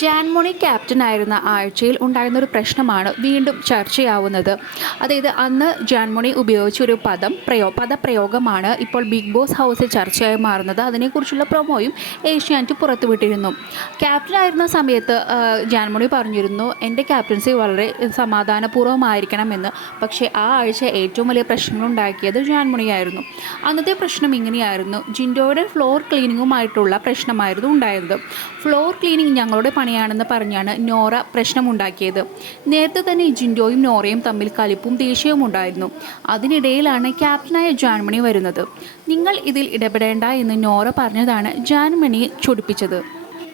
Janmoni captain ആയിരുന്ന ആഴ്ചയിൽ ഉണ്ടായിരുന്ന ഒരു പ്രശ്നമാണ് വീണ്ടും ചർച്ചയാവുന്നത്. അതായത് അന്ന് ജാൻമോണി ഉപയോഗിച്ച ഒരു പദം പ്രയോ പദപ്രയോഗമാണ് ഇപ്പോൾ ബിഗ് ബോസ് ഹൗസിൽ ചർച്ചയായി മാറുന്നത്. അതിനെക്കുറിച്ചുള്ള പ്രൊമോയും ഏഷ്യാനെറ്റ് പുറത്തുവിട്ടിരുന്നു. ക്യാപ്റ്റൻ ആയിരുന്ന സമയത്ത് ജാൻമോണി പറഞ്ഞിരുന്നു എന്റെ ക്യാപ്റ്റൻസി വളരെ സമാധാനപൂർവമായിരിക്കണമെന്ന്. പക്ഷേ ആ ആഴ്ച ഏറ്റവും വലിയ പ്രശ്നങ്ങളുണ്ടാക്കിയത് ജാൻമോണിയായിരുന്നു. അന്നത്തെ പ്രശ്നം ഇങ്ങനെയായിരുന്നു. ജിൻഡോയുടെ ഫ്ലോർ ക്ലീനിങ്ങുമായിട്ടുള്ള പ്രശ്നമായിരുന്നു ഉണ്ടായത് ഫ്ലോർ ക്ലീനിങ് ഞങ്ങളുടെ പണിയാണെന്ന് പറഞ്ഞാണ് നോറ പ്രശ്നമുണ്ടാക്കിയത്. നേരത്തെ തന്നെ ജിൻഡോയും നോറയും തമ്മിൽ കലിപ്പും ദേഷ്യവും ഉണ്ടായിരുന്നു. അതിനിടയിലാണ് ക്യാപ്റ്റനായ ജാൻമണി വരുന്നത്. നിങ്ങൾ ഇതിൽ ഇടപെടേണ്ട എന്ന് നോറ പറഞ്ഞതാണ് ജാൻമണിയെ ചൊടിപ്പിച്ചത്.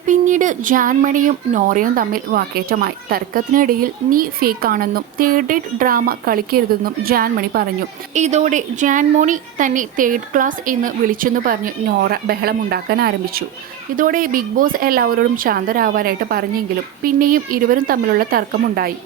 പിന്നീട് ജാൻമണിയും നോറയും തമ്മിൽ വാക്കേറ്റമായി. തർക്കത്തിനിടയിൽ നീ ഫേക്കാണെന്നും തേർഡ് ഡേറ്റ് ഡ്രാമ കളിക്കരുതെന്നും ജാൻമണി പറഞ്ഞു. ഇതോടെ ജാൻമോണി തന്നെ തേർഡ് ക്ലാസ് എന്ന് വിളിച്ചെന്ന് പറഞ്ഞ് നോറ ബഹളമുണ്ടാക്കാൻ ആരംഭിച്ചു. ഇതോടെ ബിഗ് ബോസ് എല്ലാവരോടും ശാന്തരാവാനായിട്ട് പറഞ്ഞെങ്കിലും പിന്നെയും ഇരുവരും തമ്മിലുള്ള തർക്കമുണ്ടായി.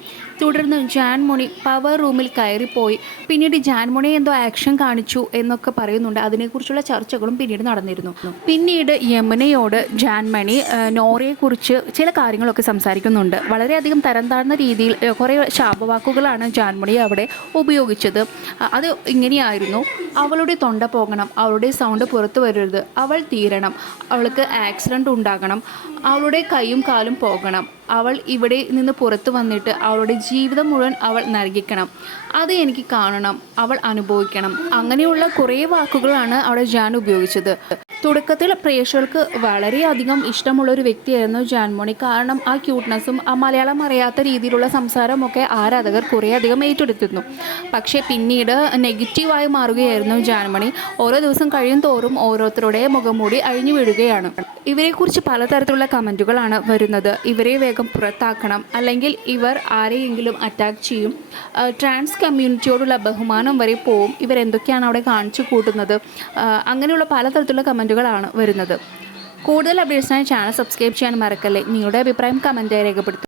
തുടർന്ന് ജാൻമോണി പവർ റൂമിൽ കയറിപ്പോയി. പിന്നീട് ജാൻമോണി എന്തോ ആക്ഷൻ കാണിച്ചു എന്നൊക്കെ പറയുന്നുണ്ട്. അതിനെക്കുറിച്ചുള്ള ചർച്ചകളും പിന്നീട് നടന്നിരുന്നു. പിന്നീട് യമുനയോട് ജാൻമണി നോറയെക്കുറിച്ച് ചില കാര്യങ്ങളൊക്കെ സംസാരിക്കുന്നുണ്ട്. വളരെയധികം തരം താഴ്ന്ന രീതിയിൽ കുറേ ശാപവാക്കുകളാണ് ജാൻമണി അവിടെ ഉപയോഗിച്ചത്. അത് ഇങ്ങനെയായിരുന്നു. അവളുടെ തൊണ്ട പോകണം അവളുടെ സൗണ്ട് പുറത്തു വരരുത് അവൾ തീരണം അവൾക്ക് ആക്സിഡന്റ് ഉണ്ടാകണം അവളുടെ കൈയും കാലും പോകണം അവൾ ഇവിടെ നിന്ന് പുറത്തു വന്നിട്ട് അവളുടെ ജീവിതം മുഴുവൻ അവൾ നൽകിക്കണം. അത് എനിക്ക് കാണണം അവൾ അനുഭവിക്കണം. അങ്ങനെയുള്ള കുറേ വാക്കുകളാണ് അവിടെ ജാൻ ഉപയോഗിച്ചത്. തുടക്കത്തിൽ പ്രേക്ഷകർക്ക് വളരെയധികം ഇഷ്ടമുള്ള ഒരു വ്യക്തിയായിരുന്നു ജാൻമോണി. കാരണം ആ ക്യൂട്ട്നെസ്സും ആ മലയാളം അറിയാത്ത രീതിയിലുള്ള സംസാരമൊക്കെ ആരാധകർ കുറേയധികം ഏറ്റെടുത്തിരുന്നു. പക്ഷേ പിന്നീട് നെഗറ്റീവായി മാറുകയായിരുന്നു ജാൻമണി. ഓരോ ദിവസം കഴിയും തോറും ഓരോരുത്തരുടെ മുഖംമൂടി അഴിഞ്ഞു വീഴുകയാണ്. ഇവരെക്കുറിച്ച് പലതരത്തിലുള്ള കമന്റുകളാണ് വരുന്നത്. ഇവരെ വേഗം പുറത്താക്കണം. അല്ലെങ്കിൽ ഇവർ ആരെയെങ്കിലും അറ്റാക്ക് ചെയ്യും. ട്രാൻസ് കമ്മ്യൂണിറ്റിയോടുള്ള ബഹുമാനം വരെ പോവും. ഇവരെന്തൊക്കെയാണ് അവിടെ കാണിച്ചു കൂട്ടുന്നത്? അങ്ങനെയുള്ള പലതരത്തിലുള്ള കമന്റുകളാണ് വരുന്നത്. കൂടുതൽ അപ്ഡേറ്റ്സിനായി ചാനൽ സബ്സ്ക്രൈബ് ചെയ്യാൻ മറക്കല്ലേ. നിങ്ങളുടെ അഭിപ്രായം കമന്റായി രേഖപ്പെടുത്തും